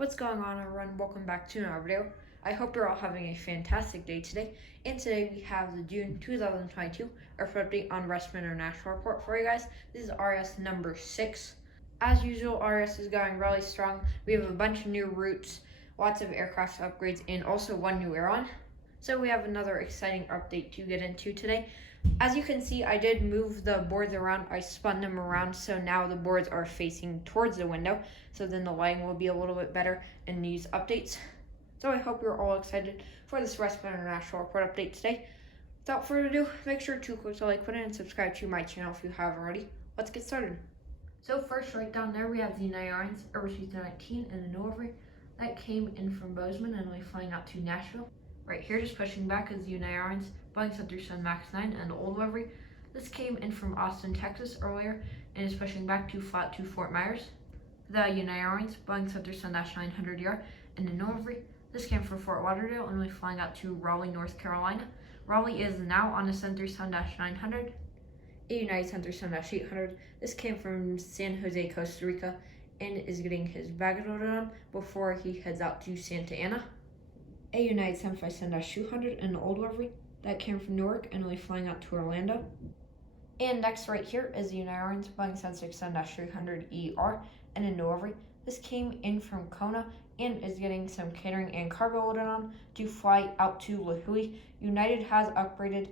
What's going on, everyone? Welcome back to another video. I hope you're all having a fantastic day today. And today we have the June 2022 airport update on Respen International Airport for you guys. This is RS number 6. As usual, RS is going really strong. We have a bunch of new routes, lots of aircraft upgrades, and also one new airline. So we have another exciting update to get into today. As you can see, I did move the boards around. I spun them around, so now the boards are facing towards the window, so then the lighting will be a little bit better in these updates. So I hope you're all excited for this Respen International Airport update today. Without further ado, make sure to click the like button and subscribe to my channel if you haven't already. Let's get started. So first, right down there, we have the United Airlines Aviation 19 and the delivery that came in from Bozeman and will be flying out to Nashville. Right here, just pushing back, is the United Airlines Boeing 737 MAX 9 and the old livery. This came in from Austin, Texas earlier and is pushing back to flat to Fort Myers. The United Airlines Boeing 737-900ER and the new livery. This came from Fort Lauderdale and will be flying out to Raleigh, North Carolina. Raleigh is now on the 737-900. A United 737-800. This came from San Jose, Costa Rica and is getting his baggage loaded on before he heads out to Santa Ana. A United 757-200 and the old livery that came from Newark and will be flying out to Orlando. And next right here is the United Airlines Boeing 767-300ER and a new livery. This came in from Kona and is getting some catering and cargo loaded on to fly out to Lihue. United has upgraded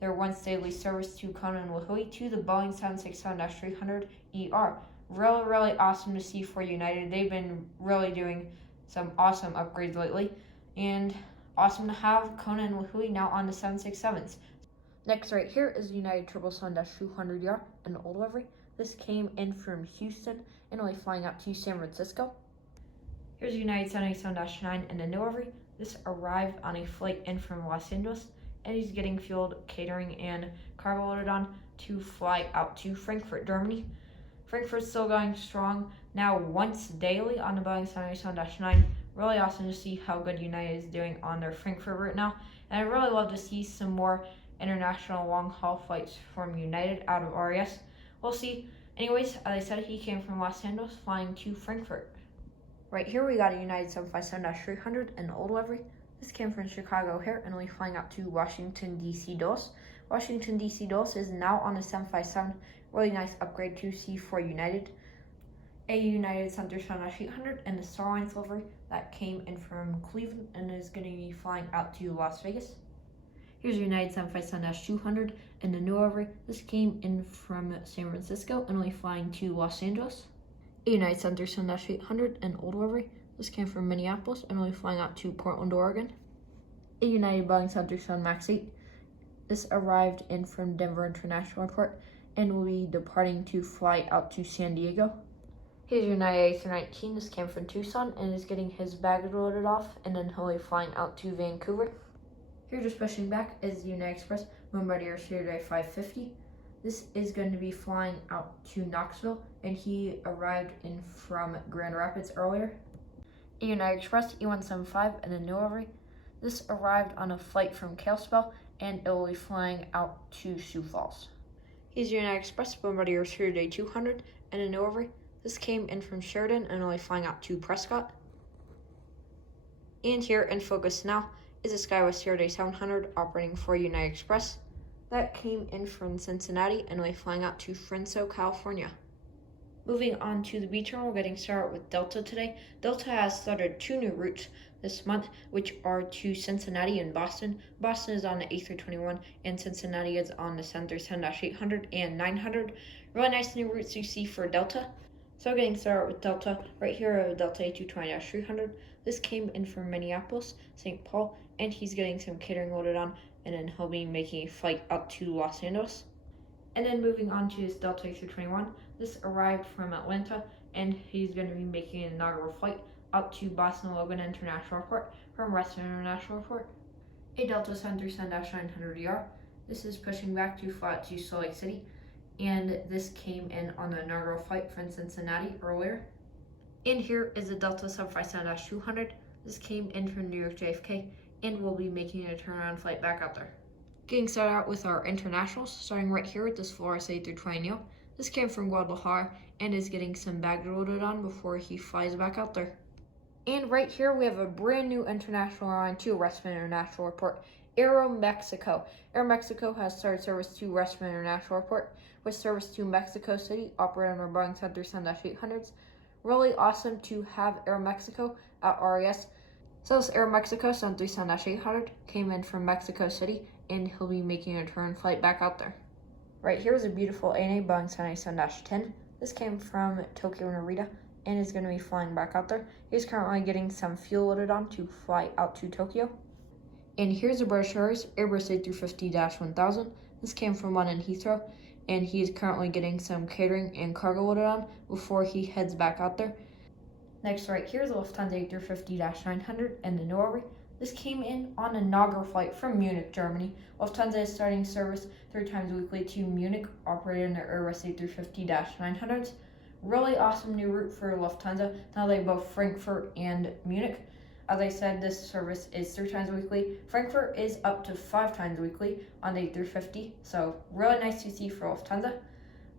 their once daily service to Kona and Lihue to the Boeing 767-300ER. Really awesome to see for United. They've been really doing some awesome upgrades lately. And awesome to have Kona and Lihue now on the 767s. Next right here is the United 777-200ER and the old livery. This came in from Houston and will be flying out to San Francisco. Here's the United 787-9 and the new livery. This arrived on a flight in from Los Angeles and he's getting fueled, catering, and cargo loaded on to fly out to Frankfurt, Germany. Frankfurt's still going strong, now once daily on the Boeing 787-9. Really awesome to see how good United is doing on their Frankfurt route now. And I really love to see some more international long-haul flights from United out of RES. We'll see. Anyways, as I said, he came from Los Angeles flying to Frankfurt. Right here we got a United 757-300 and the old livery. This came from Chicago O'Hare and will be flying out to Washington, D.C. Dulles. Washington, D.C. Dulles is now on the 757. Really nice upgrade to see for United. A United 737-800 and the Starlines livery that came in from Cleveland and is going to be flying out to Las Vegas. Here's United 757-200 and the new livery. This came in from San Francisco and will be flying to Los Angeles. A United 737-800 and old livery. This came from Minneapolis and will be flying out to Portland, Oregon. A United Boeing 737 MAX 8. This arrived in from Denver International Airport and will be departing to fly out to San Diego. Here's United A319. This came from Tucson and is getting his baggage loaded off and then he'll be flying out to Vancouver. Here, just pushing back, is the United Express Bombardier Series 550. This is going to be flying out to Knoxville and he arrived in from Grand Rapids earlier. A United Express E175 and a new livery. This arrived on a flight from Kalispell and it will be flying out to Sioux Falls. Here's United Express Bombardier Series 200 and a new livery. This came in from Sheridan and will be flying out to Prescott. And here in focus now is a SkyWest Series 700 operating for United Express. That came in from Cincinnati and will be flying out to Fresno, California. Moving on to the beach terminal, getting started with Delta today. Delta has started 2 new routes this month, which are to Cincinnati and Boston. Boston is on the A321 and Cincinnati is on the 737-800 and 900. Really nice new routes you see for Delta. So getting started with Delta, right here Delta A220-300. This came in from Minneapolis, St. Paul, and he's getting some catering loaded on, and then he'll be making a flight up to Los Angeles. And then moving on to his Delta A321, this arrived from Atlanta, and he's going to be making an inaugural flight up to Boston Logan International Airport from Respen International Airport. A Delta 737-900ER. This is pushing back to fly to Salt Lake City. And this came in on the inaugural flight from Cincinnati earlier. And here is the Delta 757-200. This came in from New York JFK and will be making a turnaround flight back out there. Getting started out with our internationals, starting right here with this Flores A320neo. This came from Guadalajara and is getting some baggage loaded on before he flies back out there. And right here we have a brand new international airline to Respen International Airport, Aeromexico. Aeromexico has started service to Respen International Airport with service to Mexico City, operated on Boeing 737-800s. Really awesome to have Aeromexico at RAS. So this Aeromexico 737-800 came in from Mexico City, and he'll be making a return flight back out there. Right here is a beautiful ANA Boeing 787-10. This came from Tokyo Narita and is going to be flying back out there. He's currently getting some fuel loaded on to fly out to Tokyo. And here's the British Airways Airbus A350-1000. This came from London Heathrow, and he is currently getting some catering and cargo loaded on before he heads back out there. Next, right here is the Lufthansa A350-900 and the Norway. This came in on an inaugural flight from Munich, Germany. Lufthansa is starting service 3 times weekly to Munich, operated in their Airbus A350-900s. Really awesome new route for Lufthansa. Now they both Frankfurt and Munich. As I said, this service is 3 times weekly. Frankfurt is up to 5 times weekly on the A350, so really nice to see for Lufthansa.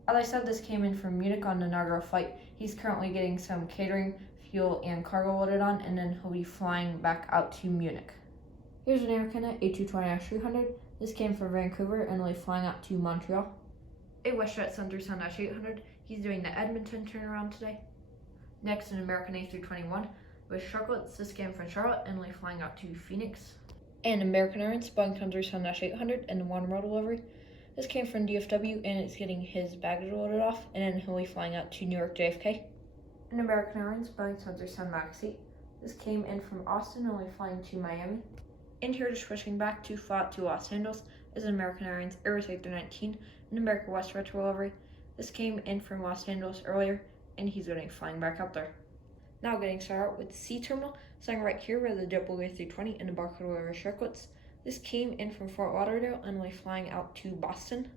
As I said, this came in from Munich on an inaugural flight. He's currently getting some catering, fuel, and cargo loaded on, and then he'll be flying back out to Munich. Here's an Air Canada A220-300. This came from Vancouver and will be flying out to Montreal. A WestJet 737-800. He's doing the Edmonton turnaround today. Next, an American A321 with Charlotte. This came from Charlotte and will be flying out to Phoenix. And American Airlines Boeing 737-800 and the one row delivery. This came from DFW and it's getting his baggage loaded off, and then he'll be flying out to New York JFK. An American Airlines Boeing 737 MAX 8. This came in from Austin and will be flying to Miami. And here, just switching back to fly to Los Angeles, is an American Airlines Airbus A319 and American West retro delivery. This came in from Los Angeles earlier, and he's going to be flying back up there. Now getting started out with the C terminal, starting right here with the JetBlue A320 and the barcode delivery circlets. This came in from Fort Lauderdale and will be flying out to Boston.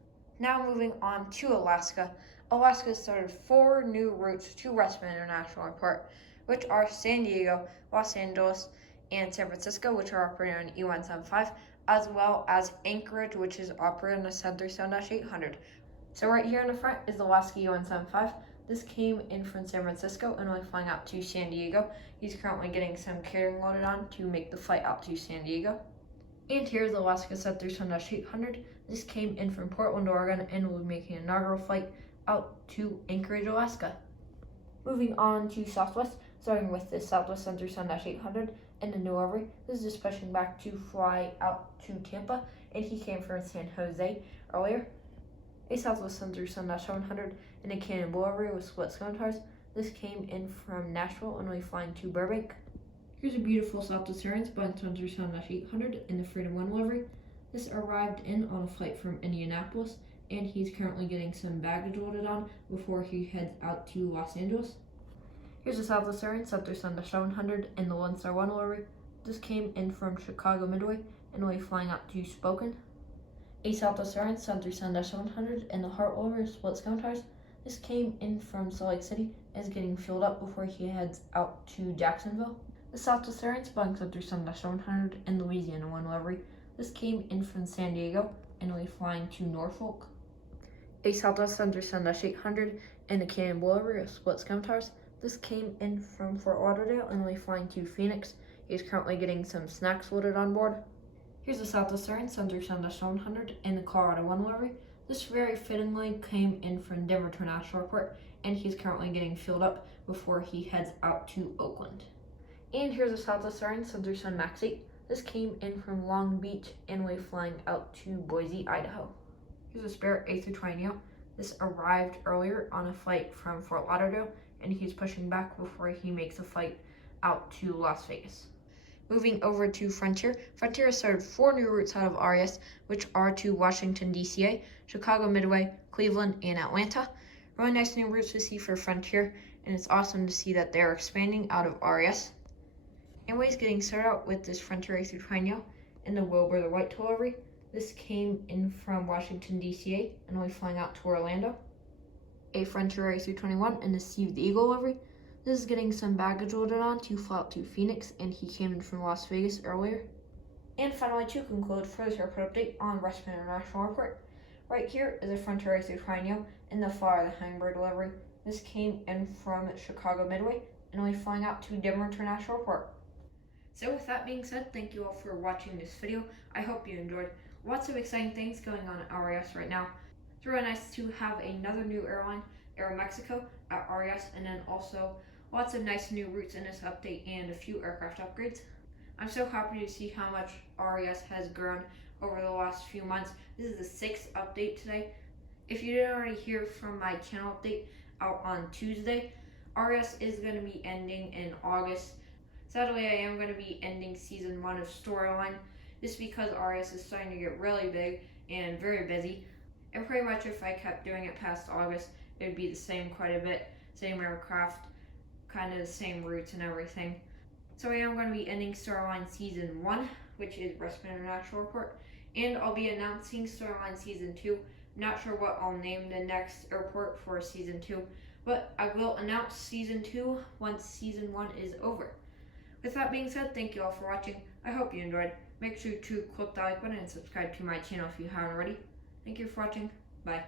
Now moving on to Alaska. Alaska started 4 new routes to Respen International Airport, which are San Diego, Los Angeles, and San Francisco, which are operating on E175, as well as Anchorage, which is operating on the 737-800. So right here in the front is the Alaska E175. This came in from San Francisco and will be flying out to San Diego. He's currently getting some catering loaded on to make the flight out to San Diego. And here's the Alaska 737-800. This came in from Portland, Oregon, and will be making an inaugural flight out to Anchorage, Alaska. Moving on to Southwest, starting with the Southwest 737-800 and the delivery. This is just pushing back to fly out to Tampa, and he came from San Jose earlier. A Southwest 737-700 and a Cannon delivery with split scone tires. This came in from Nashville and will be flying to Burbank. Here's a beautiful Southwest Airlines Boeing 737-800 in the Freedom 1 delivery. This arrived in on a flight from Indianapolis, and he's currently getting some baggage loaded on before he heads out to Los Angeles. Here's a Southwest Airlines 737-700 in the Lone Star 1 delivery. This came in from Chicago Midway and will be flying out to Spokane. A Southwest Airlines 737-700 in the Heart delivery split scone tires. This came in from Salt Lake City and is getting filled up before he heads out to Jacksonville. The Southwest Airlines Boeing 737-700 in the Louisiana 1 delivery. This came in from San Diego and will be flying to Norfolk. A Southwest 737-800 in the Cannon delivery with split scone tires. This came in from Fort Lauderdale and will be flying to Phoenix. He's currently getting some snacks loaded on board. Here's the Southwest Airlines 737-700 in the Colorado 1 delivery. This very fittingly came in from Denver International Airport, and he's currently getting filled up before he heads out to Oakland. And here's the Southwest Airlines 737 MAX 8. This came in from Long Beach and will be flying out to Boise, Idaho. Here's a Spirit A320neo. This arrived earlier on a flight from Fort Lauderdale, and he's pushing back before he makes a flight out to Las Vegas. Moving over to Frontier. Frontier has started 4 new routes out of RAS, which are to Washington, D.C., Chicago Midway, Cleveland, and Atlanta. Really nice new routes to see for Frontier, and it's awesome to see that they're expanding out of RAS. Anyways, getting started out with this Frontier A320neo in the Wilbur the White delivery. This came in from Washington, D.C., and will be flying out to Orlando. A Frontier A321 in the Steve the Eagle delivery. This is getting some baggage loaded on to fly out to Phoenix, and he came in from Las Vegas earlier. And finally, to conclude for this airport update on Respen International Airport, right here is a Frontier A320neo in the Flyer the Hummingbird delivery. This came in from Chicago Midway, and and will be flying out to Denver International Airport. So with that being said, thank you all for watching this video. I hope you enjoyed. Lots of exciting things going on at RAS right now. It's really nice to have another new airline, Aeromexico, at RAS, and then also lots of nice new routes in this update and a few aircraft upgrades. I'm so happy to see how much RAS has grown over the last few months. This is the 6th update today. If you didn't already hear from my channel update out on Tuesday, RAS is going to be ending in August. Sadly, I am going to be ending season 1 of Storyline. This is because RAS is starting to get really big and very busy. And pretty much if I kept doing it past August, it would be the same quite a bit. Same aircraft, kind of the same routes and everything. So I am going to be ending Storyline Season 1, which is Respen International Airport. And I'll be announcing Storyline Season 2. I'm not sure what I'll name the next airport for Season 2, but I will announce Season 2 once Season 1 is over. With that being said, thank you all for watching. I hope you enjoyed. Make sure to click the like button and subscribe to my channel if you haven't already. Thank you for watching. Bye.